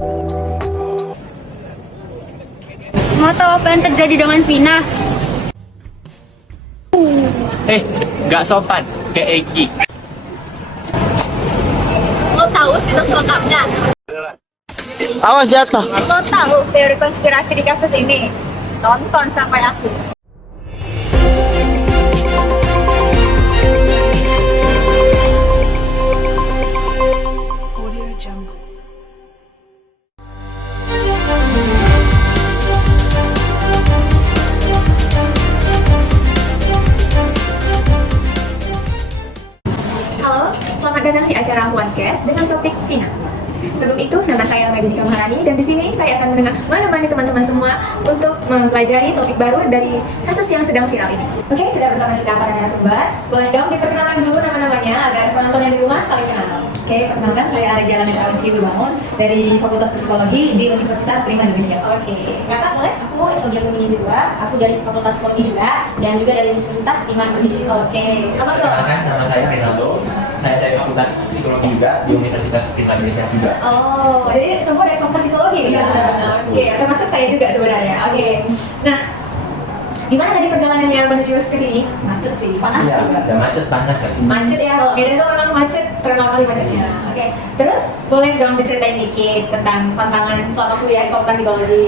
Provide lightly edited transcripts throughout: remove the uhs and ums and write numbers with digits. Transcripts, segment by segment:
Mau tahu apa yang terjadi dengan Vina? Gak sopan, kayak Egi. Mau tahu cerita selengkapnya? Awas jatuh. Mau tahu teori konspirasi di kasus ini? Tonton sampai akhir. Halo, selamat datang di acara OneCast dengan topik Vina. Sebelum itu, nama saya Majdika Maharani dan di sini saya akan menemani teman-teman semua untuk mempelajari topik baru dari kasus yang sedang viral ini. Oke, sudah bersama kita para narasumber. Boleh dong diperkenalkan dulu nama-namanya agar penonton yang di rumah saling kenal. Oke, perkenalkan saya Arya Lanita Awiski Bangun dari Fakultas Psikologi di Universitas Prima Indonesia. Oke, kakak boleh? Aku Sodia Femini juga, aku dari Fakultas Psikologi juga, dan juga dari Universitas Prima Indonesia. Oke, kakak dong. Perkenalkan, nama saya Renato. Saya dari Fakultas Psikologi juga di Universitas Prima Indonesia juga. Oh, jadi semua dari Fakultas Psikologi nih? Iya. Oke, termasuk saya juga sebenarnya. Oke, nah, gimana tadi perjalanannya menuju ke sini? Macet sih, panas Iya, juga. udah macet, panas lagi. Macet ya, kalau Medan itu memang macet, terkenal kali macetnya. Oke, terus boleh dong diceritain dikit tentang tantangan selama kuliah di Fakultas Psikologi?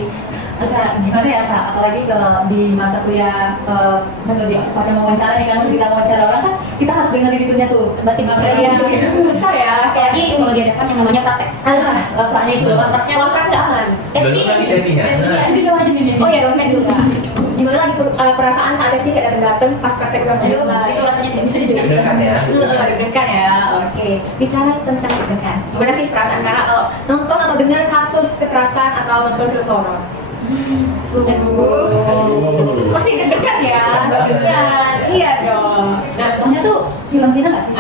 Agak gimana ya kak, apalagi kalau di mata kuliah metode observasi wawancara nih, kan kita wawancara orang kan kita harus dengar dirinya tuh batin Iya, susah ya, kayak Jadi kalau di depan yang namanya praktek. lapaknya itu Prakteknya losak nggak aman. Belum lagi testingnya. jadi dia wajib ini. oh ya dompet juga. Gimana lagi perasaan saat testing gak dateng-dateng pas praktek udah Aduh, mulai? itu rasanya tidak bisa dijelaskan. Deg-degan ya. Deg-degan ya, oke. Bicara tentang deg-degan, gimana sih perasaan kakak kalau nonton atau dengar kasus kekerasan atau nonton film horor? Pasti deg-degan ya, deg-degan, iya dong. Nah, pokoknya tuh film Vina nggak sih?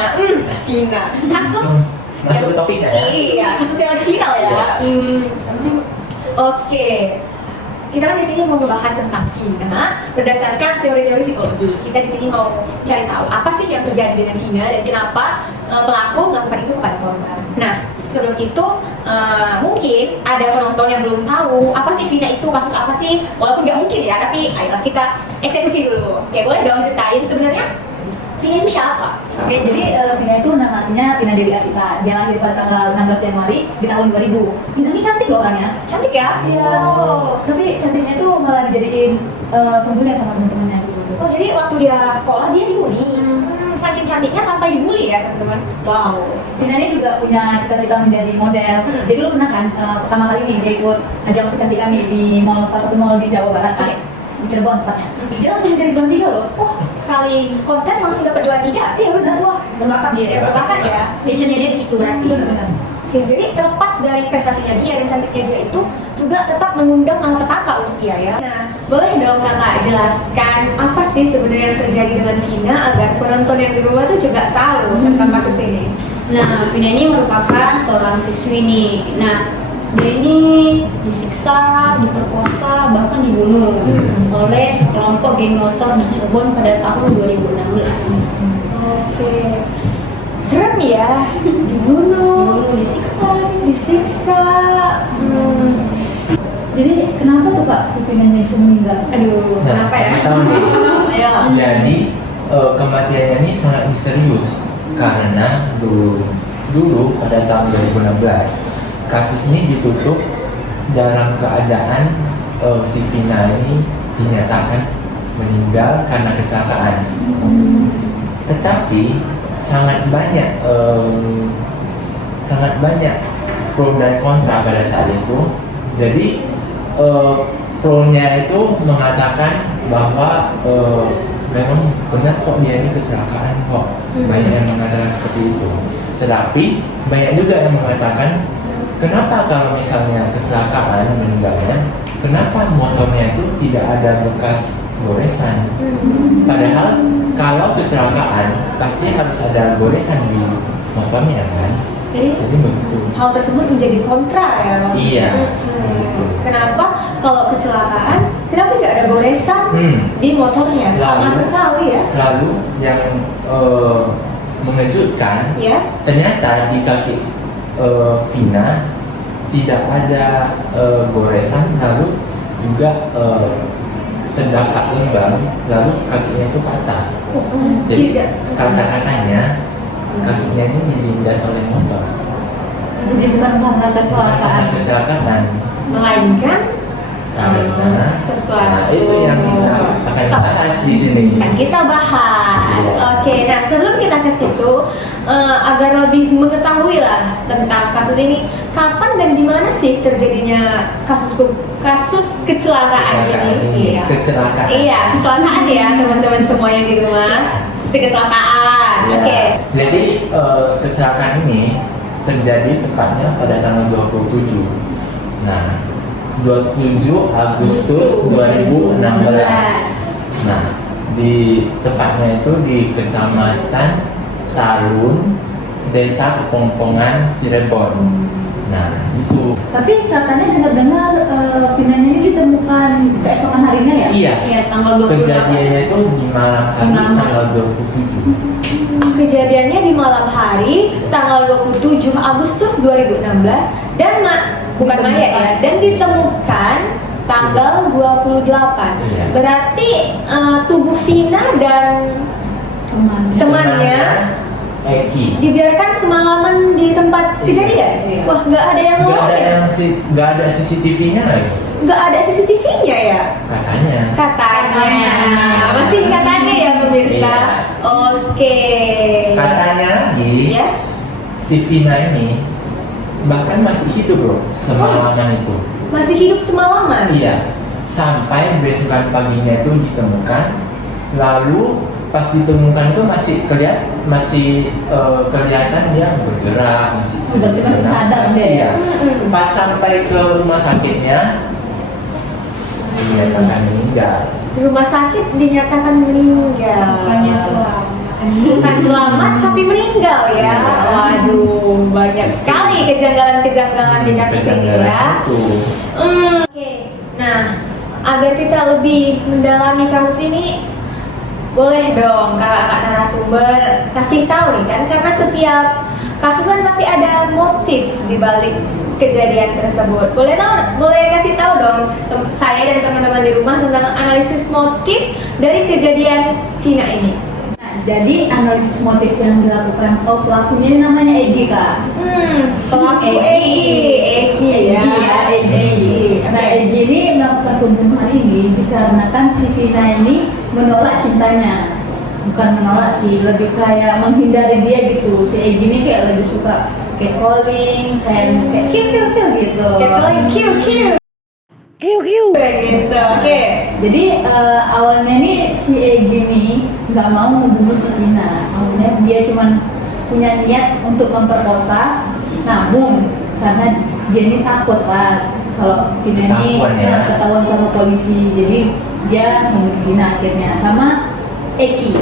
Vina, kasus Masuk ke topiknya ya. Iya, kasus yang lagi viral ya. Oke, kita kan di sini mau membahas tentang Vina berdasarkan teori-teori psikologi. Kita di sini mau cari tahu apa sih yang terjadi dengan Vina dan kenapa pelaku melakukan itu kepada korban. Nah, sebelum itu mungkin ada penonton yang belum tahu apa sih Vina itu, kasus apa sih? Walaupun nggak mungkin ya, tapi ayolah kita eksekusi dulu. Oke, boleh dong ceritain sebenarnya Vina itu siapa? Oke, jadi Vina itu nama aslinya Vina Dewi Asita. Dia lahir pada tanggal 16 Januari di tahun 2000. Vina ini cantik loh orangnya. Cantik ya? Iya. Oh. Tapi cantiknya itu malah dijadiin pembulian sama teman-temannya gitu. Oh, jadi waktu dia sekolah dia dibully. Saking cantiknya sampai dibully ya teman-teman. Wow. Vina ini juga punya cita-cita menjadi model. Jadi lu pernah kan pertama kali nih dia ikut ajang kecantikan nih di mall, salah satu mall di Jawa Barat kan? Di Cirebon tempatnya. Dia langsung jadi juara 3 loh. Wah, sekali kontes langsung dapat juara 3. Iya benar. Wah, berbakat dia, berbakat ya. Passionnya dia di situ berarti. Benar. Oke, jadi terlepas dari prestasinya dia dan cantiknya dia itu juga tetap mengundang malapetaka untuk dia ya. Nah, boleh dong kakak jelaskan apa sih sebenarnya yang terjadi dengan Vina agar penonton yang di rumah tuh juga tahu tentang kasus ini. Nah, Vina ini merupakan seorang siswi nih. Nah, dia ini disiksa, diperkosa, bahkan dibunuh oleh sekelompok geng motor di Cirebon pada tahun 2016. Oke. Serem ya, dibunuh, disiksa. Jadi kenapa tuh Pak si Vina ini bisa meninggal? Aduh, kenapa ya? Ayo. Jadi kematiannya ini sangat misterius karena dulu pada tahun 2016 kasus ini ditutup dalam keadaan si Vina ini dinyatakan meninggal karena kecelakaan. Tetapi sangat banyak pro dan kontra pada saat itu. Jadi pro-nya itu mengatakan bahwa memang benar kok dia ini kecelakaan kok. Banyak yang mengatakan seperti itu. Tetapi banyak juga yang mengatakan kenapa kalau misalnya kecelakaan meninggalnya, kenapa motornya itu tidak ada bekas goresan? Padahal kalau kecelakaan pasti harus ada goresan di motornya kan? Jadi begitu. hal tersebut menjadi kontra ya Bang? Iya. Kenapa kalau kecelakaan, kenapa tidak ada goresan di motornya sama Lalu- sekali ya? Lalu yang mengejutkan, Ya. ternyata di kaki Vina tidak ada goresan, lalu juga terdapat lubang, lalu kakinya itu patah. Jadi kata-katanya kakinya ini dilindas oleh motor. Jadi bukan karena kecelakaan. Karena kecelakaan. Melainkan Karena sesuatu. itu yang kita akan bahas di sini. Kan kita bahas. Iya. Oke, nah sebelum kita ke situ, agar lebih mengetahui lah tentang kasus ini, kapan dan di mana sih terjadinya kasus kecelakaan ini? Iya. Kecelakaan. Iya, kecelakaan ya teman-teman semua yang di rumah. Pasti kecelakaan. Ya. Oke. Jadi kecelakaan ini terjadi tepatnya pada tanggal 27. Nah, 27 Agustus 2016. Nah, di tepatnya itu di Kecamatan Talun, Desa Kepongpongan, Cirebon. Nah, itu. Tapi katanya dengar-dengar Vinanya ini ditemukan keesokan harinya ya? Iya. Ya, tanggal 28. Kejadiannya itu di malam hari Malam. tanggal 27. Kejadiannya di malam hari tanggal 27 Agustus 2016 dan bukan mayat ya, dan ditemukan tanggal 28. Iya. Berarti tubuh Vina dan temannya Eki. dibiarkan semalaman di tempat kejadian. Iya. Wah, nggak ada yang Nggak ada CCTV-nya lagi. nggak ada CCTV-nya ya? Katanya. Katanya, masih katanya ya pemirsa. Iya. Oke. Katanya lagi, Ya. si Vina ini bahkan masih hidup loh semalaman itu. Masih hidup semalaman. Iya. Sampai besokan paginya itu ditemukan. Lalu pas ditemukan itu masih kelihatan dia bergerak, Berarti masih sadar dia ya? Iya. Pas sampai ke rumah sakitnya, dinyatakan meninggal. Di rumah sakit dinyatakan meninggal. Bukannya selamat. Bukan selamat tapi meninggal ya. Waduh, banyak sekali kejanggalan-kejanggalan di kasus ini Kejanggalan ya. itu. Oke. Nah, agar kita lebih mendalami kasus ini, boleh dong kakak narasumber kasih tahu nih kan, karena setiap kasus kan pasti ada motif di balik kejadian tersebut. Boleh kasih tahu dong saya dan teman-teman di rumah tentang analisis motif dari kejadian Vina ini. Nah, jadi analisis motif yang dilakukan pelakunya ini namanya Egi kak. Pelaku Egi ya. Egi. Nah, Egi ini melakukan pembunuhan ini dikarenakan si Vina ini menolak cintanya. Bukan menolak sih, lebih kayak menghindari dia gitu. Si Egi ini kayak lebih suka catcalling, kayak kill gitu. Catcalling, kill. Gitu. Oke. Jadi awalnya nih si Egi nih nggak mau membunuh si Vina. Awalnya dia cuma punya niat untuk memperkosa, namun karena dia ini takut lah kalau Vina ini Ketahuan ya. ketahuan sama polisi, jadi dia membunuh Vina akhirnya sama Eki,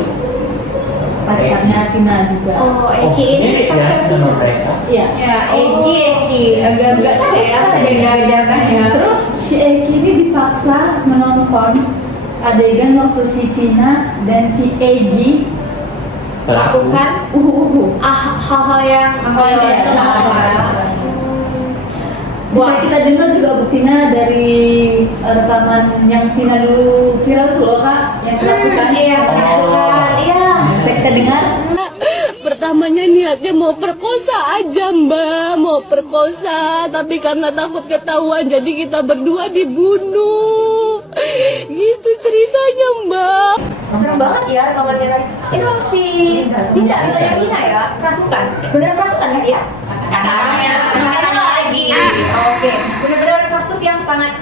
pacarnya Vina juga. Oh, Eki ini mirip ya pacar nama Vina. mereka. Iya. Ya, Egi. Agak-agak susah ya beda-bedakan ya. Terus si Eki ini dipaksa menonton adegan waktu si Vina dan si Egi Pelaku. Lakukan hal-hal yang tidak sengaja. Bisa kita dengar juga buktinya dari rekaman yang Vina dulu viral tuh loh kak, yang kerasukan. Iya, kerasukan. Iya. Bisa kita dengar. Pertamanya niatnya mau perkosa aja mbak, mau perkosa, tapi karena takut ketahuan jadi kita berdua dibunuh. Gitu ceritanya mbak. Serem banget ya rekamannya tadi. Itu si Dinda, katanya Vina ya, kerasukan. Beneran kerasukan kan dia? Katanya lagi. Oke, benar-benar kasus yang sangat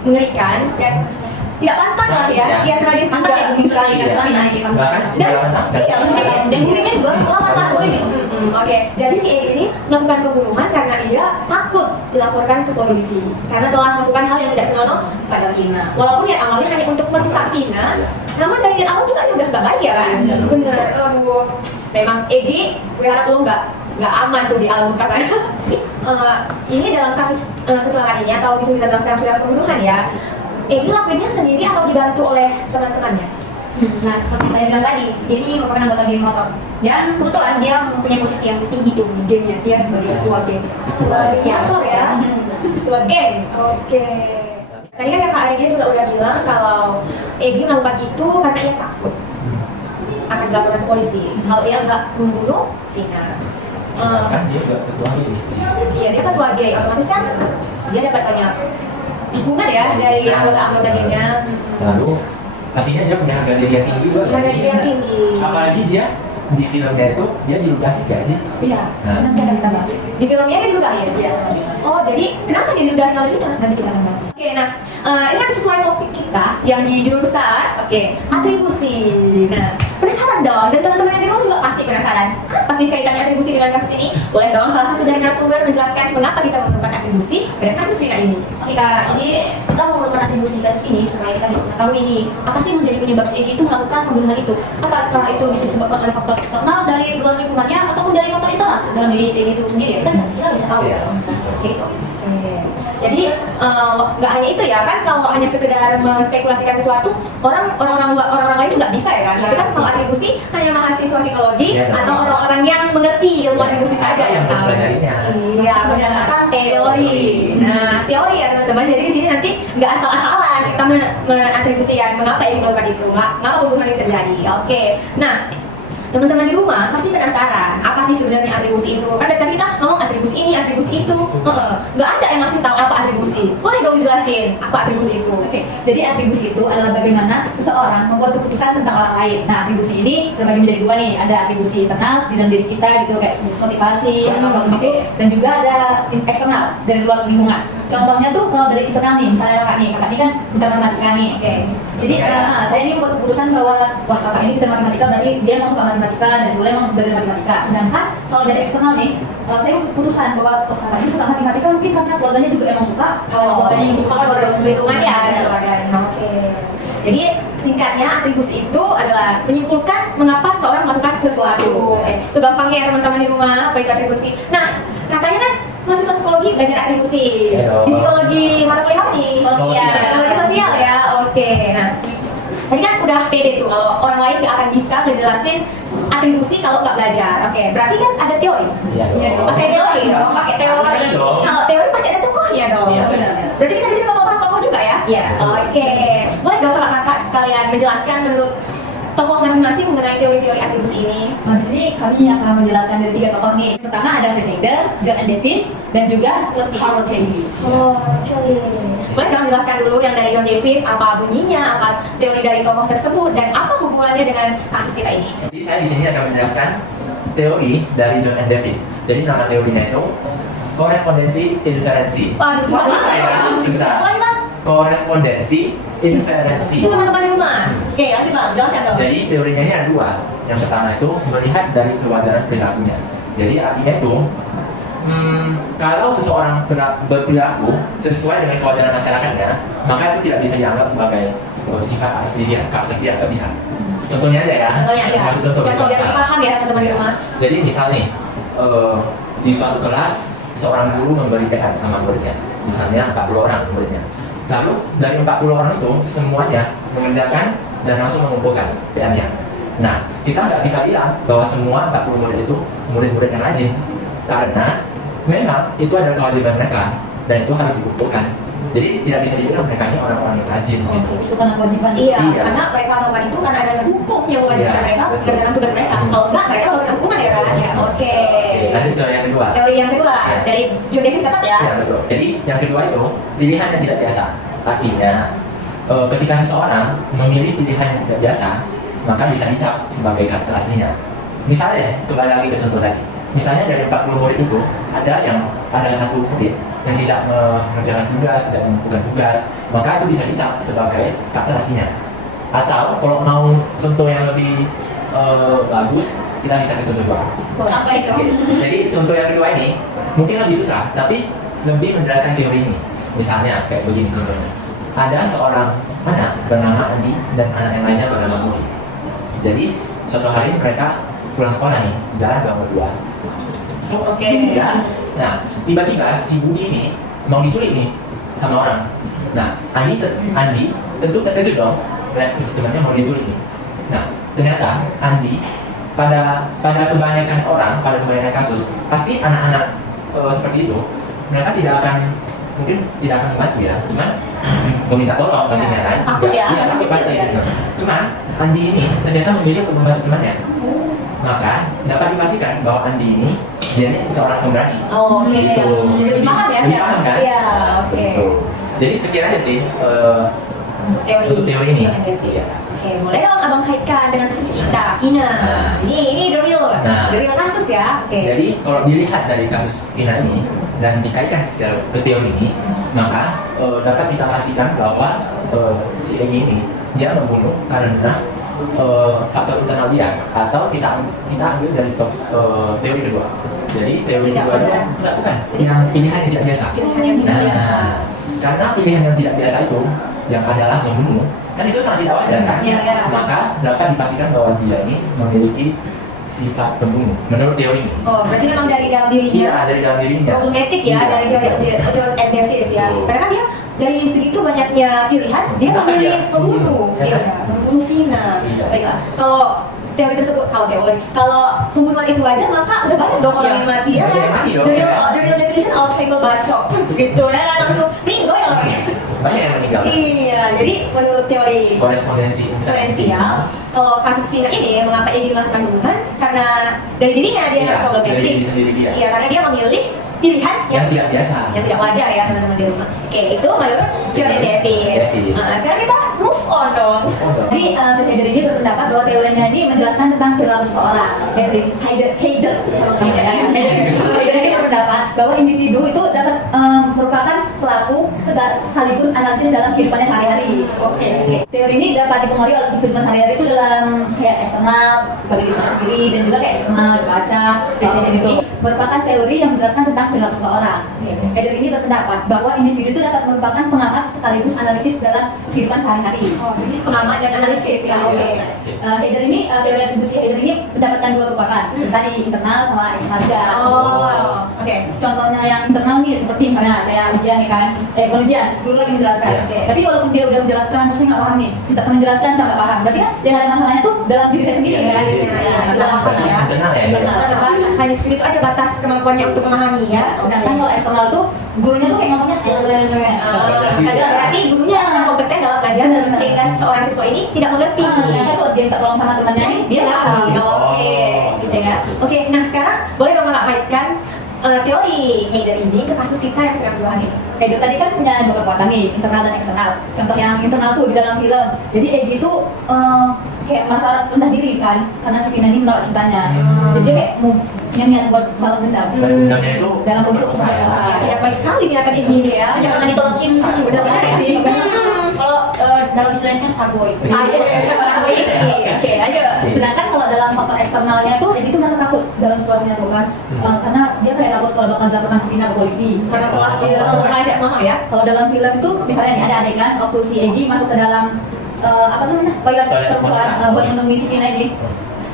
mengerikan dan tidak pantas lah ya. Ya tragis Pantas ya, booming sekali Iya. kasus ini. Bahkan Dan dalam boomingnya juga lama tahun ini. Oke, jadi si Egi ini melakukan pembunuhan karena ia takut dilaporkan ke polisi karena telah melakukan hal yang tidak senonoh pada Vina. Walaupun niat awalnya hanya untuk merusak Vina, namun dari niat awal juga dia udah nggak baik ya kan? Bener. Aduh, memang Egi, gue harap lo nggak aman tuh di alam katanya. Ini dalam kasus kecelakaan ini atau bisa kita bilang sudah pembunuhan ya. Egi lakuinnya sendiri atau dibantu oleh teman-temannya? Nah, seperti yang saya bilang tadi, dia ini merupakan anggota geng motor. Dan kebetulan dia mempunyai posisi yang tinggi tuh di gengnya. Dia sebagai ketua geng. Ketua geng motor ya. ketua geng. Oke. Tadi kan Kak Arya juga udah bilang kalau Egy melakukan itu karena ia takut akan dilaporkan polisi. Kalau ia nggak membunuh Vina. Kan dia juga ketua ini. Iya, dia ketua geng, otomatis kan dia dapat banyak dukungan ya dari anggota-anggota gengnya. Lalu pastinya dia punya harga diri yang tinggi juga. Harga diri yang tinggi. Apalagi dia di filmnya itu dia diludahi gak sih? Iya, Nah. nanti akan kita bahas. Di filmnya dia diludahin? Iya, sama dia. Oh, jadi kenapa dia diludahin oleh kita? Nanti kita akan bahas. Oke, nah ini kan sesuai topik kita yang di jurusan, atribusi. Nah, penasaran dong, dan teman-teman yang di rumah juga pasti penasaran. Apa sih kaitannya atribusi dengan kasus ini? Boleh dong salah satu dari narasumber menjelaskan mengapa kita memerlukan atribusi pada kasus Vina ini. Oke Kak, jadi kita memerlukan atribusi kasus ini supaya kita bisa mengetahui ini apa sih menjadi penyebab si Egy itu melakukan pembunuhan itu. Apakah itu bisa disebabkan oleh faktor eksternal dari luar lingkungannya ataupun dari faktor internal dalam diri si Egy itu sendiri? Kita bisa tahu ya. Gitu. Jadi nggak hanya itu ya kan, kalau hanya sekedar menspekulasikan sesuatu orang-orang lain nggak bisa ya kan. Tapi kan kalau atribusi hanya mahasiswa psikologi Iya, atau orang-orang yang mengerti ilmu atribusi saja yang tahu. mempelajarinya. Iya, berdasarkan teori. Nah, teori ya teman-teman. Jadi di sini nanti nggak asal-asalan kita mengatribusikan mengapa ini melakukan itu, mengapa pembunuhan ini terjadi. Oke. Nah, teman-teman di rumah pasti penasaran apa sih sebenarnya atribusi itu. Kan dari tadi kita ngomong atribusi ini, atribusi itu. Nggak ada yang ngasih tahu apa atribusi. Boleh dong dijelasin apa atribusi itu? Oke, jadi atribusi itu adalah bagaimana seseorang membuat keputusan tentang orang lain. Nah, atribusi ini terbagi menjadi dua nih. Ada atribusi internal di dalam diri kita gitu, kayak motivasi atau apapun itu, dan juga ada eksternal dari luar lingkungan. Contohnya tuh kalau dari internal nih, misalnya kakak ini kan pintar matematika nih. Oke. Jadi saya ini membuat keputusan bahwa wah kakak ini pintar matematika, berarti dia masuk ke matematika dan dulu emang belajar matematika. Sedangkan kalau dari eksternal nih, saya membuat keputusan bahwa wah kakak ini suka matematika mungkin karena keluarganya juga emang suka. Keluarganya yang suka Kalau lingkungan ya ada keluarganya. Oke. Jadi singkatnya atribusi itu adalah menyimpulkan mengapa seseorang melakukan sesuatu. Itu gampang ya teman-teman di rumah, apa itu atribusi. Nah, katanya kan mahasiswa psikologi belajar atribusi. Iya. Di psikologi mata kuliah apa nih? Sosial. Psikologi sosial ya. Oke. Nah, tadi kan udah pede tuh kalau orang lain nggak akan bisa ngejelasin atribusi kalau nggak belajar. Oke, berarti kan ada teori. Iya dong. Pakai teori dong, pakai teori. Iya dong. Kalau teori pasti ada tokohnya dong. Iya, benar. Berarti kita di sini bakal bahas tokoh juga ya? Iya. Oke. Boleh dong kakak-kakak sekalian menjelaskan menurut tokoh masing-masing mengenai teori-teori atribusi ini? Nah, di sini kami akan menjelaskan dari 3 tokoh nih. Pertama ada Friedlander, John and Davis, dan juga Harold Cayley. Oke. Boleh dong jelaskan dulu yang dari John Davis, apa bunyinya, apa teori dari tokoh tersebut, dan apa hubungannya dengan kasus kita ini? Jadi saya di sini akan menjelaskan teori dari John and Davis. Jadi nama teorinya itu korespondensi inferensi. Waduh, susah ya, susah. Korespondensi inferensi. Itu teman-teman di rumah. Oke, lanjut bang, jelaskan dong. Jadi teorinya ini ada 2. Yang pertama itu melihat dari kewajaran perilakunya. Jadi artinya itu kalau seseorang berperilaku sesuai dengan kewajaran masyarakatnya, maka itu tidak bisa dianggap sebagai sifat asli dia, karakter dia, nggak bisa. Contohnya aja ya. Contohnya aja. Salah satu Contoh biar lebih paham ya teman-teman di rumah. Jadi misalnya di suatu kelas seorang guru memberi PR sama muridnya, misalnya 40 orang muridnya. Lalu dari 40 orang itu semuanya mengerjakan dan langsung mengumpulkan PR-nya. Nah, kita nggak bisa bilang bahwa semua 40 murid itu murid-murid yang rajin, karena memang itu adalah kewajiban mereka dan itu harus dikumpulkan. Jadi tidak bisa dibilang mereka ini orang-orang yang rajin gitu. Itu karena kewajiban. Iya, Iya. karena mereka melakukan itu karena ada hukum yang mewajibkan Iya. mereka mengerjakan tugas mereka. Kalau enggak, mereka melakukan hukuman ya kan? Ya, oke. Oke, lanjut ke yang kedua. Teori yang kedua Ya. dari John Davis tetap ya. Ya betul. Jadi yang kedua itu pilihan yang tidak biasa. Artinya ketika seseorang memilih pilihan yang tidak biasa, maka bisa dicap sebagai karakter aslinya. Misalnya, kembali lagi ke contoh tadi. Misalnya dari 40 murid itu ada satu murid yang tidak mengerjakan tugas, tidak mengumpulkan tugas, maka itu bisa dicap sebagai karakter aslinya. Atau kalau mau contoh yang lebih bagus, kita bisa ke contoh 2. Apa itu? Jadi contoh yang kedua ini mungkin lebih susah, tapi lebih menjelaskan teori ini. Misalnya kayak begini contohnya. Ada seorang anak bernama Andi dan anak yang lainnya bernama Budi. Jadi suatu hari mereka pulang sekolah nih, jalan gak berdua. Oke. Ya. Nah, tiba-tiba si Budi ini mau diculik nih sama orang. Nah, Andi tentu terkejut dong, melihat temannya mau diculik nih. Nah, ternyata Andi pada kebanyakan orang, pada kebanyakan kasus, pasti anak-anak seperti itu, mereka tidak akan mungkin tidak akan membantu ya, cuman meminta tolong pastinya kan. Takut ya, Iya, masih takut kecil pasti. ya. Cuman Andi ini ternyata memilih untuk membantu temannya. Maka dapat dipastikan bahwa Andi ini dia ini seorang pemberani. Oh, oke. Gitu. Jadi lebih paham ya Lebih sekarang? paham kan? Iya, oke. Gitu. Jadi sekian aja sih Untuk teori ini. John and David. Iya. Oke, boleh dong abang kaitkan dengan kasus kita, Ina. Ini the real, Nah. the real kasus ya. Oke. Jadi kalau dilihat dari kasus Vina ini dan dikaitkan ke teori ini, maka dapat kita pastikan bahwa si Egy ini dia membunuh karena faktor internal dia, atau kita ambil dari teori kedua. Jadi teori Tidak kedua itu wajar. bukan yang pilihan yang tidak biasa. Pilihan yang tidak biasa. Karena pilihan yang tidak biasa itu yang adalah membunuh, kan itu sangat tidak wajar kan? Iya, iya. Maka dapat dipastikan bahwa dia ini memiliki sifat pembunuh menurut teori ini. Oh, berarti memang dari dalam dirinya. Iya, dari dalam dirinya. Problematik ya, Iya. dari teori John and Davis ya. Betul. Karena kan dia dari segitu banyaknya pilihan, dia Maka memilih dia membunuh. membunuh, ya Iya, kan? membunuh Vina. Iya. Baiklah, kalau teori tersebut, kalau pembunuhan itu wajar, maka udah banyak dong orang Iya. yang mati ya. Banyak yang mati dong, The ya real, kan? the real definition of single bacok. Gitu, dan langsung bingo ya orang. Banyak yang meninggal. Iya, jadi menurut teori Korespondensi diferensial, kalau kasus Vina ini mengapa Egy melakukan pembunuhan, karena dari dirinya dia Iya, problematik. dari diri sendiri dia. Iya, karena dia memilih pilihan yang tidak biasa. yang tidak wajar ya teman-teman di rumah. Oke, itu menurut John and Davis. Davis. Sekarang kita move on dong. Jadi Fisher ini berpendapat bahwa teorinya ini menjelaskan tentang perilaku seseorang. Heidel ini berpendapat bahwa individu itu dapat merupakan pelaku sekaligus analisis dalam kehidupannya sehari-hari. Oke. Teori ini dapat dipengaruhi oleh kehidupan sehari-hari itu dalam kayak eksternal sebagai diri sendiri dan juga kayak eksternal dibaca dan itu merupakan teori yang menjelaskan tentang perilaku seseorang. Heidel ini berpendapat bahwa individu itu dapat merupakan pengamat sekaligus analisis dalam kehidupan sehari-hari. Oh, jadi pengamat dan analisis ya. Oke. Heidel ini teori atribusi Heidel ini mendapatkan dua kekuatan, tadi internal sama eksternal juga. Oh, oke. Contohnya yang internal nih seperti misalnya saya ujian nih kan, bukan ujian, guru lagi menjelaskan. Oke. Tapi walaupun dia udah menjelaskan, terus saya nggak paham nih, kita menjelaskan nggak paham. Berarti kan yang ada masalahnya tuh dalam diri saya sendiri Iya, kan? iya, iya. Dalam Ya. Internal ya. Internal. Hanya segitu aja batas kemampuannya untuk memahami ya. Sedangkan kalau eksternal tuh gurunya tuh kayak ngomongnya Berarti gurunya yang kompeten dalam pelajaran sehingga seorang siswa ini tidak mengerti. sedangkan kalau dia minta tolong sama temannya nih, dia nggak paham. Oke, gitu ya. Oke, nah sekarang boleh dong Mbak kaitkan teori Heidel ini ke kasus kita yang sedang dibahas ini. Egy tadi kan punya dua kekuatan nih, internal dan eksternal. Contoh yang internal tuh di dalam film. Jadi Egy itu kayak merasa rendah diri kan, karena si Vina ini menolak cintanya. Jadi dia kayak mau niat buat balas dendam. Balas dendamnya itu Dalam bentuk perkosaan. Tidak baik sekali dia akan ini ya. Jangan pernah ditolong cinta. Benar-benar ya sih. Kalau dalam istilahnya starboy. Oke, aja. Sedangkan kalau dalam faktor eksternalnya itu Egy itu merasa takut dalam situasinya tuh kan, karena dia kayak takut kalau bakal dilaporkan si Vina ke polisi. Karena telah mengajak sama ya. Kalau dalam film itu misalnya nih ada adegan waktu si Egy masuk ke dalam apa namanya toilet Toilet perempuan perempuan. buat menemui si Vina ini,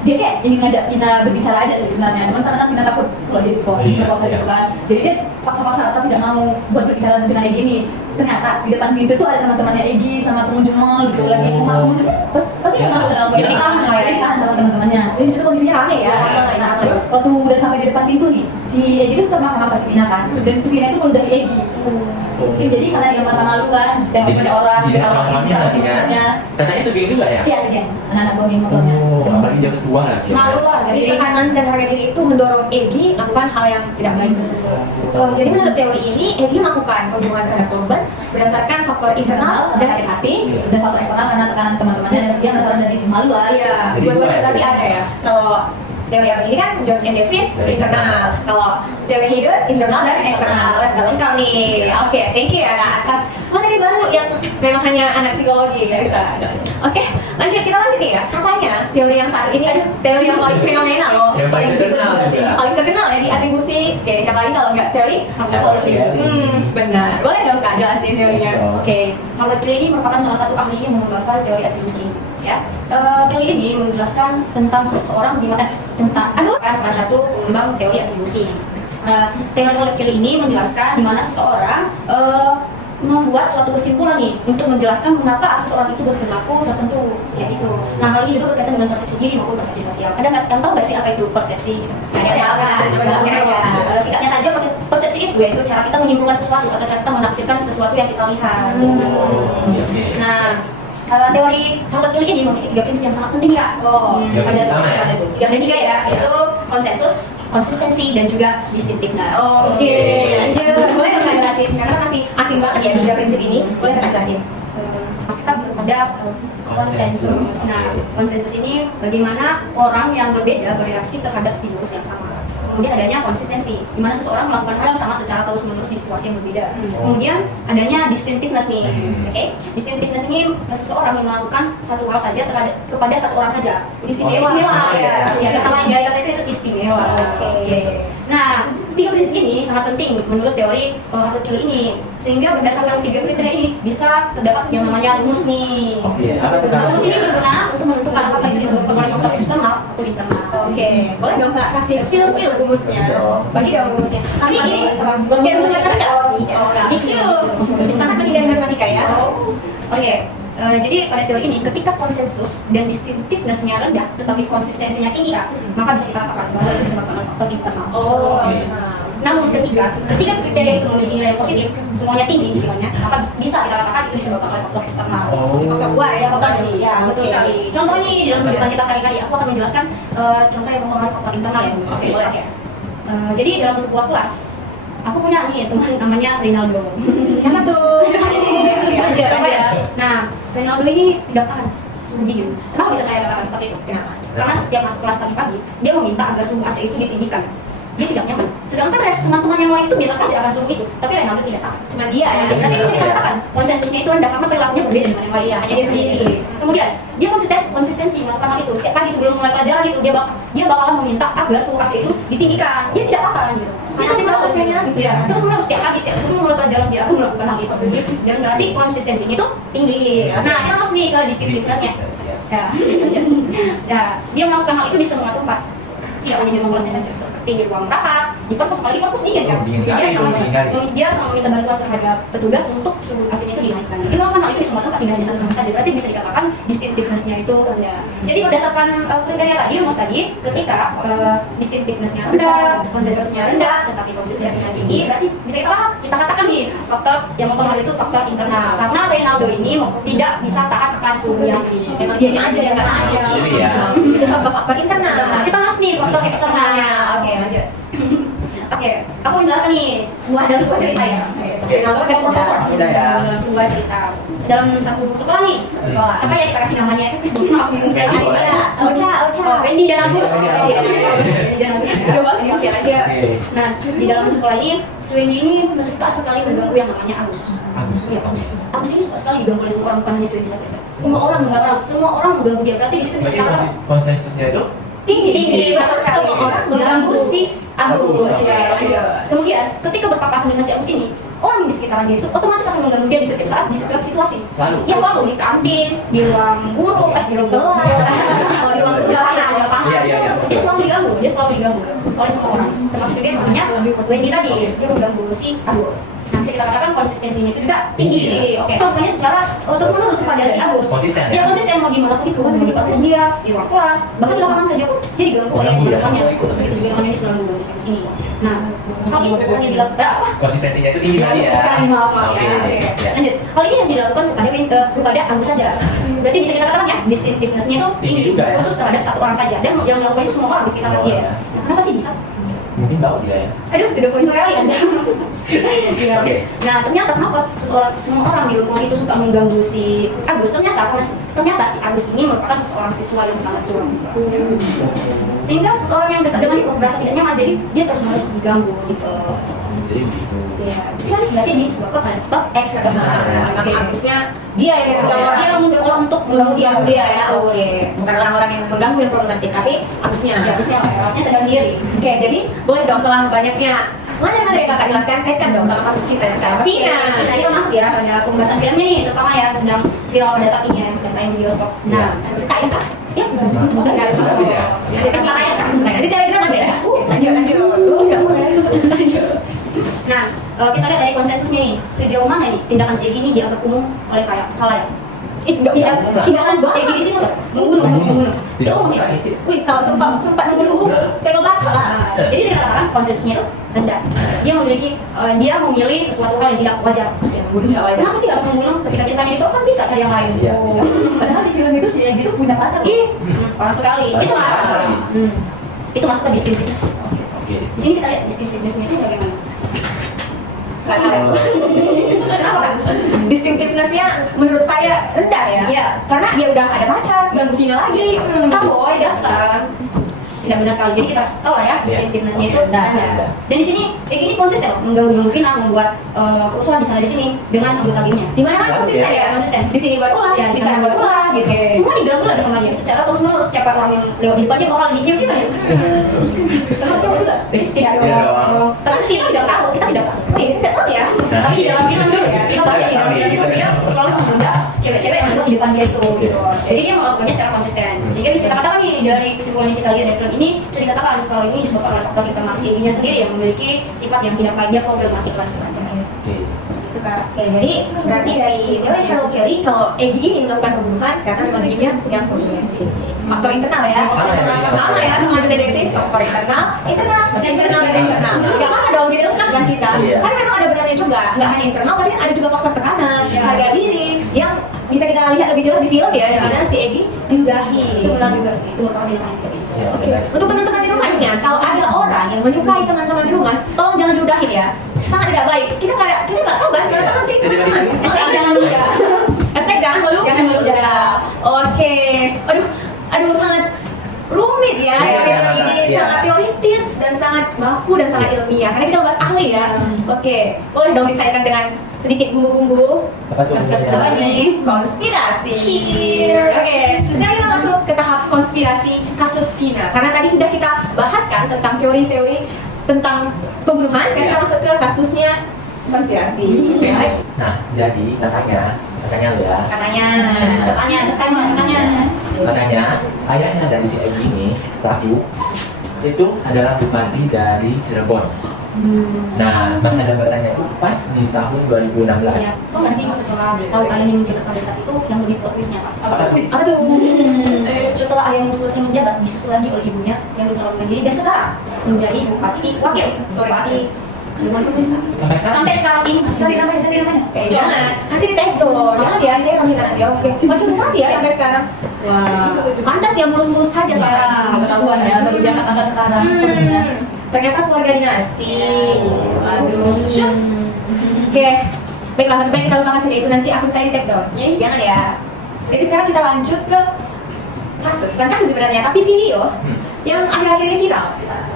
dia kayak ingin ngajak Vina berbicara aja sih sebenarnya, cuman karena Vina takut kalau dia diperkosa Iya. gitu kan, jadi dia paksa-paksa tapi tidak mau buat berbicara dengan Egy ini. Ternyata di depan pintu itu ada teman-temannya Egy sama pengunjung mall gitu lagi, pengunjung pasti nggak masuk ke dalam toilet, dia ditahan sama teman-temannya. Di situ kondisinya rame ya. Nah, terus waktu udah sampai di depan pintu nih, si Egy itu tetap maksa-maksa si Vina kan, dan si Vina itu meludahi Egy. Mungkin jadi karena dia merasa malu kan, tengok banyak orang, Jadi kalau kawan-kawannya lagi kan. temannya. Katanya sedih juga ya. Iya sih, Jen. Anak-anak gue nih motornya. Oh, apalagi dia ketua lagi. Malu lah. Jadi tekanan dan harga diri itu mendorong Egy melakukan hal yang tidak baik tersebut. Jadi menurut teori ini Egy melakukan pembunuhan terhadap korban berdasarkan faktor internal Dan sakit hati, dan faktor eksternal karena tekanan teman-temannya, dan dia merasa rendah diri, malu lah. Iya, Jadi dua-duanya dua ya? berarti ada ya. Kalau teori yang ini kan John and Davis Dari internal. Kalau teori Heidel internal dan eksternal. Lengkap nih. Oke, thank you ya Kak, atas materi baru yang memang hanya anak psikologi ya bisa. Oke, lanjut kita lanjut nih ya. Katanya teori yang satu ini ada teori yang paling fenomenal loh. Yang paling terkenal juga. Paling terkenal ya di atribusi. Oke, siapa lagi kalau nggak teori? Benar. Boleh dong Kak jelasin teorinya. Oke, Robert Cree ini merupakan salah satu ahli yang mengembangkan teori atribusi. Ya, teori ini menjelaskan tentang seseorang tentang salah satu pengembang teori atribusi. Teori Robert Cree ini menjelaskan di mana seseorang membuat suatu kesimpulan nih untuk menjelaskan mengapa seseorang itu berperilaku tertentu, ya itu. Nah, hal ini juga berkaitan dengan persepsi diri maupun persepsi sosial. Ada nggak tahu nggak sih apa itu persepsi? Gitu. Ada, coba jelasin aja. Singkatnya saja persepsi itu yaitu cara kita menyimpulkan sesuatu atau cara kita menafsirkan sesuatu yang kita lihat. Nah, teori Hartlett Kelly ini memiliki 3 prinsip yang sangat penting ya. Tiga prinsip utama ya? Ada 3 ya, yaitu konsensus, konsistensi, dan juga distinctiveness. Oke, lanjut. Boleh nggak Kak jelasin? Karena masih asing banget ya 3 prinsip ini. Boleh nggak jelasin? Kita ada konsensus. Nah, konsensus ini bagaimana orang yang berbeda bereaksi terhadap stimulus yang sama. Kemudian adanya konsistensi, di mana seseorang melakukan hal yang sama secara terus-menerus di situasi yang berbeda. Kemudian adanya distinctiveness nih, oke? Distinctiveness ini seseorang yang melakukan satu hal saja kepada satu orang saja. Istimewa, ya. Kata lain dari kata itu istimewa. Oke. Nah, 3 prinsip ini sangat penting menurut teori Hartlett Kelly ini, sehingga berdasarkan 3 kriteria ini bisa terdapat yang namanya rumus nih. Oke, apa itu? Rumus ini berguna untuk menentukan apakah itu disebabkan oleh faktor eksternal atau internal. Oke, boleh dong Kak kasih skill rumusnya? Bagi dong rumusnya. Tapi ini biar rumusnya kan tidak sangat penting dari matematika ya. Oke. Jadi pada teori ini ketika konsensus dan distinctiveness-nya rendah tetapi konsistensinya tinggi, maka bisa kita katakan bahwa itu disebabkan oleh faktor internal. Namun ketika kriteria itu memiliki nilai positif, semuanya tinggi semuanya, maka bisa kita katakan itu disebabkan oleh faktor eksternal. Faktor luar ya, faktor Ya, betul sekali. Contohnya di dalam kehidupan kita sehari-hari, aku akan menjelaskan contoh yang mempengaruhi faktor internal ya. Oke, boleh. Jadi dalam sebuah kelas, aku punya nih teman namanya Rinaldo. Siapa tuh? Coba ya. Nah, Rinaldo ini tidak tahan suhu dingin. Kenapa bisa saya katakan seperti itu? Kenapa? Karena setiap masuk kelas pagi-pagi, dia meminta agar suhu AC itu ditinggikan. Dia tidak nyaman. Sedangkan teman-teman yang lain itu biasa saja akan suhu itu, tapi Rinaldo tidak tahan. Cuma dia ya. Berarti bisa dikatakan konsensusnya itu rendah karena perilakunya berbeda dengan yang lain. Iya, hanya dia sendiri. Kemudian dia konsistensi melakukan hal itu. Setiap pagi sebelum mulai pelajaran itu dia bakalan meminta agar suhu AC itu ditinggikan. Dia tidak akan gitu. Hanya sih mau hasilnya. Ya, terus menerus setiap pagi sebelum mulai pelajaran dia akan melakukan hal itu. Dan berarti konsistensinya itu tinggi. Nah, kita masuk nih ke distinctiveness-nya. Ya. Ya, dia melakukan hal itu di semua tempat. Tidak hanya di ruang kelasnya saja, seperti di ruang rapat, di perpus, apalagi perpus dingin kan. Dia sama meminta bantuan terhadap petugas untuk suhu AC itu dinaikkan. Dia melakukan hal itu di semua tempat, tidak hanya satu tempat saja. Berarti bisa dikatakan distinctiveness-nya itu rendah. Jadi berdasarkan kriteria tadi, rumus tadi, ketika distinctiveness-nya rendah, konsensusnya rendah, tetapi konsistensinya tinggi, berarti bisa kita katakan nih faktor yang mempengaruhi itu faktor internal. Karena Rinaldo ini tidak bisa tahan akan suhu yang tinggi. Memang dia aja yang nggak aja. Itu contoh faktor internal. Kita masuk nih faktor eksternalnya. Oke, lanjut. Oke, aku menjelaskan nih dalam sebuah cerita ya. Rinaldo kan udah ya. Dalam sebuah cerita, dalam satu sekolah nih. Apa ya kita kasih namanya itu sebelum Ocha, Wendy dan Agus. Wendy dan Agus. Coba oke aja. Nah, di dalam sekolah ini, si Wendy ini suka sekali mengganggu yang namanya Agus. Iya, Agus ini suka sekali diganggu oleh semua orang, bukan hanya si Wendy saja. Semua orang mengganggu dia. Berarti di situ bisa dikatakan konsensusnya itu tinggi banget sekali. Mengganggu si Agus. Kemudian ketika berpapasan dengan si Agus ini, orang di sekitaran dia itu otomatis akan mengganggu dia di setiap saat, di setiap situasi. Selalu. Ya selalu di kantin, di ruang guru, di ruang kelas, di ruang lapangan. Dia selalu diganggu oleh semua orang. Termasuk juga yang namanya Wendy tadi, dia mengganggu si Agus. Nah, bisa kita katakan konsistensinya itu juga tinggi. Oke, contohnya secara terus menerus pada si Agus. Konsisten ya? Dia konsisten mau gimana pun itu, di kelas dia, di ruang kelas, bahkan di lapangan saja pun dia diganggu oleh teman-temannya. Begitu juga namanya dia selalu mengganggu si ini. Nah, hal itu hanya dilakukan konsistensinya itu tinggi tadi ya. Maaf Oke, ya. oke. Lanjut. Hal ini yang dilakukan kepada Agus saja. Berarti bisa kita katakan ya, distinctiveness-nya itu Tinggi tinggi, juga ya. khusus terhadap satu orang saja. Dan yang melakukan itu semua orang di sekitar dia. Nah, kenapa sih bisa? Mungkin tahu dia ya. Aduh, tidak poin sekali Anda. Ya, Oke. nah, ternyata kenapa semua orang di lingkungan itu suka mengganggu si Agus? Ternyata si Agus ini merupakan seseorang siswa yang sangat curang di kelasnya. Sehingga seseorang yang dekat dengan itu merasa tidak nyaman, jadi dia terus menerus diganggu gitu. Jadi begitu. Ya, itu kan berarti ini disebabkan oleh faktor eksternal. Karena harusnya dia yang Dia yang mengundang orang untuk mengganggu dia. ya. Oke. Bukan orang-orang yang mengganggu yang problematik, tapi harusnya. Ya, harusnya sadar diri. Oke, jadi boleh dong setelah banyaknya materi yang kakak jelaskan, kaitkan dong sama kasus kita yang sekarang. Vina. Nah, kita masuk ya pada pembahasan filmnya nih, terutama yang sedang viral pada saat ini yang sedang tayang di bioskop. Nah, Kak, ya kak. ya, Di Telegram aja ya. Lanjut. Enggak boleh. Nah, kita lihat dari konsensusnya nih, sejauh mana nih tindakan si ini dianggap umum oleh khalayak? Enggak Tindakan kayak gini sih membunuh. Tidak fokus lagi. Wih, kalau sempat nunggu, saya mau baca lah. Jadi saya katakan konsensusnya itu rendah. Dia memiliki, dia memilih sesuatu hal yang tidak wajar. Bunuh nggak wajar. Kenapa sih harus membunuh ketika cintanya ditolak kan bisa cari yang lain? Iya, Oh. bisa. Padahal di film itu si Egy itu punya pacar. Ih, parah sekali. Itu Parah masuk. sekali. Itu masuk ke diskriminasi. Oke. Di sini kita lihat diskriminasinya itu bagaimana. Karena distinctiveness-nya menurut saya rendah ya. Iya. Karena dia udah ada pacar, ganggu Vina lagi. Boy dasar. Tidak benar sekali. Jadi kita tahu lah ya, distinctiveness-nya itu Nah, ada. Dan di sini ini konsisten loh, mengganggu Vina, membuat kerusuhan di sana di sini dengan anggota gengnya. Di mana kan konsisten ya? Konsisten. Di sini baru lah, Ya, di sana baru lah gitu. Semua diganggu lagi sama dia secara terus menerus. Siapa orang yang lewat di depan dia bakal dikium kita ya. Terus itu juga. Tidak dong. Tapi kita tidak tahu, kita tidak tahu. Iya, kita tahu ya. Tapi di dalam film dulu ya, kita baca di dalam film itu dia selalu menunda cewek-cewek yang ada di depan dia itu gitu. Jadi dia melakukannya secara konsisten. Sehingga bisa kita katakan nih dari kesimpulan yang kita lihat dari film ini, bisa dikatakan kalau ini disebabkan oleh faktor informasi dirinya sendiri yang memiliki sifat yang tidak baik, dia problematik lah sebenarnya. Oke. Gitu Kak. Oke, jadi berarti dari teori Hello Kelly kalau Egy ini melakukan pembunuhan karena memang dirinya punya problematik. Faktor internal ya. Sama ya, Sama ya, sama juga detektif. Faktor internal dan eksternal. Gak kan ada jadi lengkap kan kita. Iya. Kan memang ada benarnya juga. Gak hanya internal, tapi ada juga faktor tekanan, Iya. harga diri yang bisa kita lihat lebih jelas di film ya, di mana si Egy diudahi. Itu benar juga sih, itu merupakan yang paling penting. Ya, Oke, benar. untuk teman-teman di rumah ingat, kalau ada orang yang menyukai teman-teman di rumah, tolong jangan diudahin ya. Sangat tidak baik. Kita nggak tahu kan, karena nanti teman-teman. Hashtag jangan meludah. Hashtag jangan meludah. Jangan meludah. Oke. Aduh sangat rumit ya Iya, film sangat, ini, iya. sangat teoritis dan sangat baku dan sangat ilmiah. Karena kita bahas ahli ya. Oke, boleh dong dicairkan dengan sedikit bumbu-bumbu. Apa tuh? Kasus maksudnya? berapa nih? Konspirasi. Cheers. Oke, sekarang kita masuk ke tahap konspirasi kasus Vina. Karena tadi sudah kita bahas kan tentang teori-teori tentang pembunuhan. Sekarang kita masuk ke kasusnya konspirasi. Baik. Nah, jadi katanya lo ya. Katanya. Katanya. Ayahnya dari si Egy ini, pelaku, itu adalah bupati dari Cirebon. Nah, masa jabatannya itu pas di tahun 2016. Ya, kok nggak sih setelah tahu ayahnya menjabat pada saat itu yang lebih plot twistnya Pak? Apa tuh? Apa tuh? Setelah ayahnya selesai menjabat, disusul lagi oleh ibunya yang mencalonkan diri dan sekarang menjadi bupati wakil bupati Cirebon Desa. Sampai sekarang? Sampai sekarang ini masih Cari namanya. Jangan. Nanti di tag dong. Jangan ya, dia masih nanti. Oke. Masih bupati ya sampai sekarang. Wah. Pantas ya mulus-mulus saja sekarang. Nggak ketahuan ya, baru dia angkat sekarang posisinya. Ternyata keluarga dinasti. Aduh. Oke. Baiklah, lebih baik kita lupakan saja itu, nanti akun saya di tag down. Ya, Jangan ya. Jadi sekarang kita lanjut ke kasus. Bukan kasus sebenarnya, tapi video yang akhir-akhir ini viral.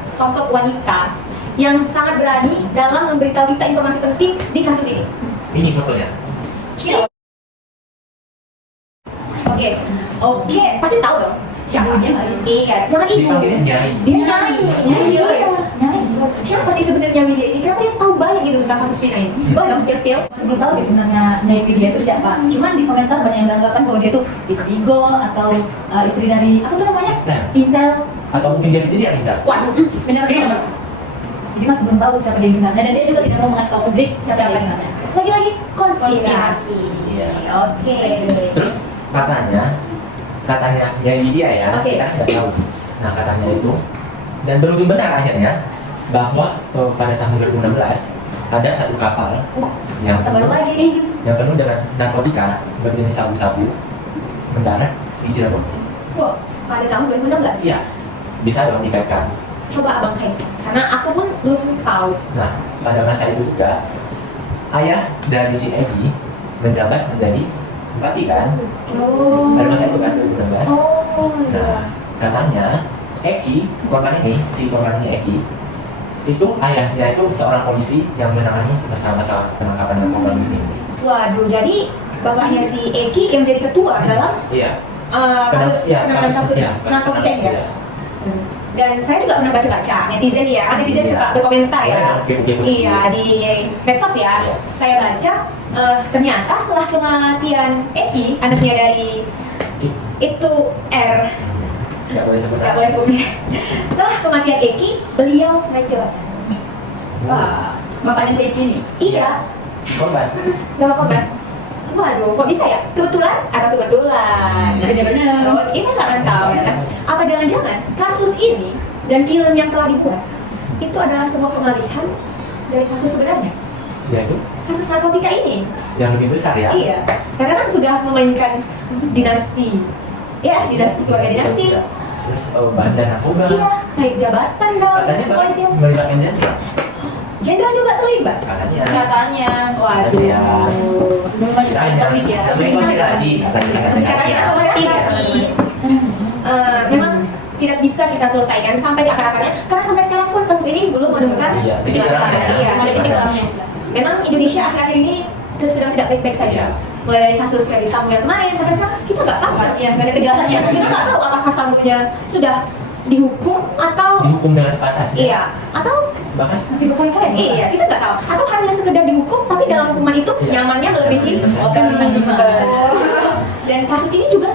Sosok wanita yang sangat berani dalam memberitahu kita informasi penting di kasus ini. Ini fotonya. Oke, pasti tahu dong. Siapa dia nggak sih? Iya, jangan ibu. Dipanggilnya Nyai. Dia nyai. Siapa sih sebenarnya Widya ini? Kenapa dia tahu banyak gitu tentang kasus Vina ini? Boleh dong spill. Masih belum tahu sih sebenarnya Nyai Widya itu siapa. Cuman di komentar banyak yang beranggapan bahwa dia tuh Vigo atau istri dari apa tuh namanya? Intel. Intel. Atau mungkin dia sendiri yang Intel. Waduh, Benar. Jadi masih belum tahu siapa dia yang sebenarnya dan dia juga tidak mau mengasih tahu publik siapa dia sebenarnya. lagi-lagi konspirasi. Konspirasi. Iya. Oke. Terus katanya Nyai dia ya, Oke. kita nggak tahu. Nah katanya itu dan berujung benar akhirnya bahwa pada tahun 2016 ada satu kapal yang Kita baru lagi nih. penuh dengan narkotika berjenis sabu-sabu mendarat di Cirebon. Wah, pada tahun 2016. Iya, bisa dong dikaitkan. Coba abang kaitkan, karena aku pun belum tahu. Nah, pada masa itu juga ayah dari si Egy menjabat menjadi bupati kan? Oh. Pada masa itu kan 2016. Oh, Nah, katanya Eki, korban ini, si korban ini Eki, itu ayahnya itu seorang polisi yang menangani masalah-masalah penangkapan narkoba ini. Waduh, jadi bapaknya si Eki yang jadi ketua dalam Iya. kasus penanganan kasus narkotika ya. Iya. Dan saya juga pernah baca-baca netizen ya, kan netizen Iya. suka berkomentar ya. Iya, kepo-kepo Iya, di medsos ya. Iya. Saya baca ternyata setelah kematian Eki, anaknya dari itu R, Nggak boleh sebut. nggak boleh sebut. Setelah kematian Eki, beliau naik jabatan. Wah, bapaknya si Eki nih. Iya, Si korban. nama korban. Waduh, kok bisa ya? Kebetulan atau kebetulan? Bener-bener. Oh, kita nggak akan tahu ya kan? Apa jangan-jangan kasus ini dan film yang telah dibuat itu adalah sebuah pengalihan dari kasus sebenarnya? Yaitu Kasus narkotika ini. yang lebih besar ya. Iya, karena kan sudah memainkan dinasti. Ya, dinasti, keluarga dinasti. Terus bandar narkoba. Iya, naik jabatan dalam Katanya kepolisian. melibatkan jenderal. Jenderal juga terlibat. Katanya. Katanya. Waduh. Ya. Belum ada spesialis ya. Namanya konspirasi. Katanya konspirasi. Memang tidak bisa kita selesaikan sampai ke akar-akarnya karena sampai sekarang pun kasus ini belum menemukan Iya, titik kejelasan. terangnya. Iya, Ada titik terangnya. memang Indonesia akhir-akhir ini sedang tidak baik-baik saja. Mulai dari kasus Ferdi Sambo yang kemarin sampai sekarang kita nggak tahu kan? Ya, nggak ada kejelasannya. Kita nggak tahu apakah Sambonya sudah dihukum atau Dihukum dengan sepatas. iya atau Bahkan masih berkali-kali. Iya, kita nggak tahu. Atau hanya sekedar dihukum tapi dalam hukuman itu Iya. nyamannya melebihi dan kasus ini juga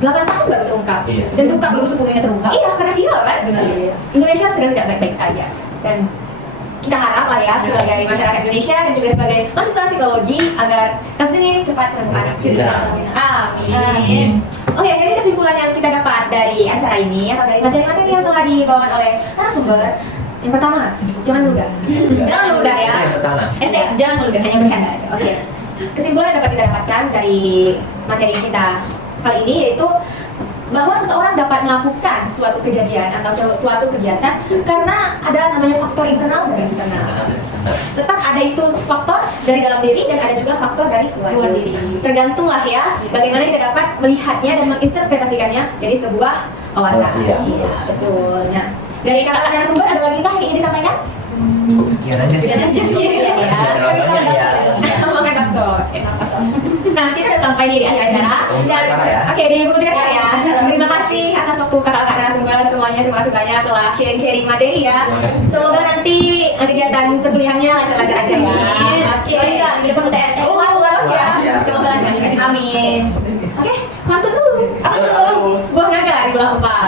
8 tahun baru terungkap. Iya. Dan terungkap belum sepenuhnya terungkap. Iya, karena viral kan. Benar. Indonesia sedang tidak baik-baik saja. Dan kita harap lah ya sebagai masyarakat Indonesia dan juga sebagai mahasiswa psikologi agar kasus ini cepat terungkap. Iya. Amin. Oke, jadi kesimpulan yang kita dapat dari acara ini atau dari materi-materi yang telah dibawakan oleh narasumber, yang pertama, jangan ludah. Jangan ludah ya. Yang pertama. Jangan ludah, hanya bercanda aja. Oke. Kesimpulan yang dapat kita dapatkan dari materi kita kali ini yaitu bahwa seseorang dapat melakukan suatu kejadian atau suatu kegiatan karena ada namanya faktor internal dan eksternal. Tetap ada itu faktor dari dalam diri dan ada juga faktor dari luar diri. Tergantunglah ya bagaimana kita dapat melihatnya dan menginterpretasikannya jadi sebuah wawasan. Oh, iya. Betul. Nah, dari kata-kata narasumber ada lagi kah yang ingin disampaikan? Sekian aja sih. Sekian aja sih. Terima kasih sudah nontonnya ya. Makan bakso. Nah, kita sudah sampai di akhir acara. Dan oke, di ujung acara ya. Terima kasih atas waktu kata-kata narasumber semuanya. Terima kasih banyak telah sharing-sharing materi ya. Semoga nanti kegiatan perkuliahannya lancar-lancar aja ya. Oke. Di depan UTS. Luas ya. Semoga lancar. Amin. Oke, pantun dulu. Apa dulu? Buah naga di belah empat.